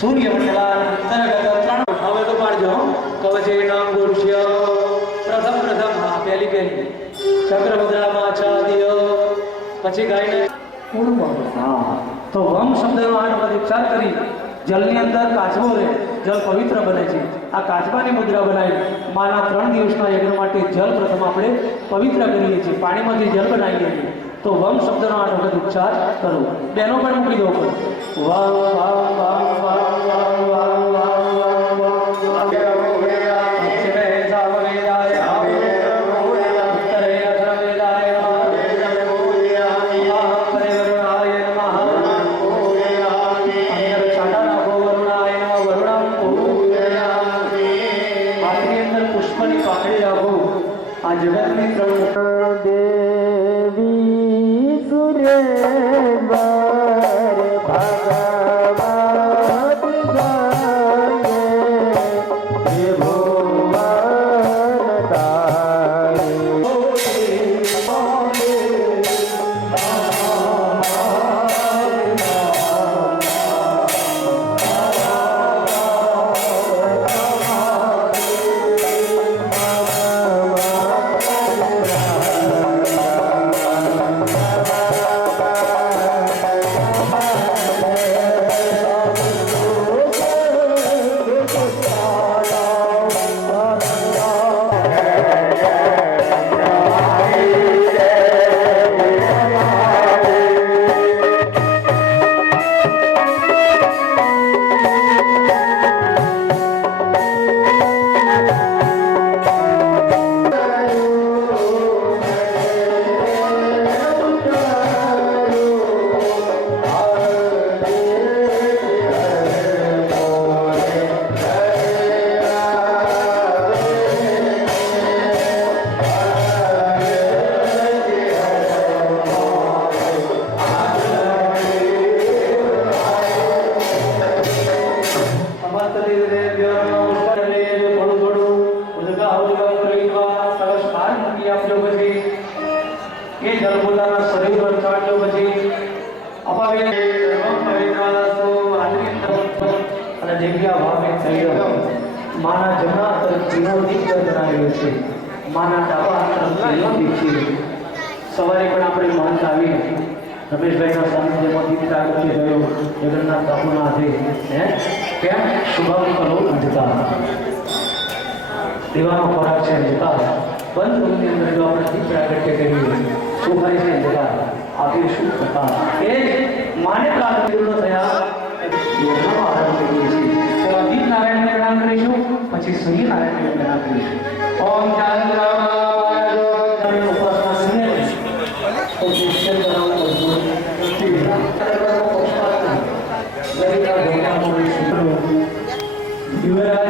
सूर्यमंडलांतर्गत હવે તો પાડજો કવચેનામ ગુરુષ્ય પ્રથમ હા પહેલી ચક્ર મુદ્રામાં આચાર્ય પછી ગાયને પૂર્વ હા તો વમ શબ્દનો 8 વખત ઉચ્ચાર કરી જલની અંદર કાચબો રહે જલ પવિત્ર બને છે આ કાચબાની મુદ્રા બનાવી માના 3 દિવસના યજ્ઞ માટે જલ પ્રથમ આપણે પવિત્ર કરીએ છીએ પાણીમાંથી જલ બનાવીએ છીએ તો વમ શબ્દનો 8 વખત ઉચ્ચાર કરો બેનો પણ મૂકી દો વમ माना जमना तरफ जीनो दीप जनाव्यो छे माना डाबा तरफ जीनो दीप छे सवारे पण आपणे महंत आवी रमेशभाईना सानिध्यमां दीप प्रागट्य थयो जगन्नाथ बापुना हाथे हे केम शुभम करो अंधकार देवानो खोराक छे अंधकार बंद रूमनी अंदर जो આપણે दीप प्रागट्य કરીએ શોભાય છે અંધકાર આપે શું થતા એ માને પ્રાગટ્ય થયા એનો આરંભ કરીએ છીએ दीप नारायण ने प्रणाम करीशु પછી સૂર્ય નારાયણ ને પ્રણામ કરીશુ ઓમ ચંદ્રમાય ઉપાસના સુને તો શિષ્ય બનાવો મજબૂત લલિતા ભગવાન નો શુક્ર દિવ્ય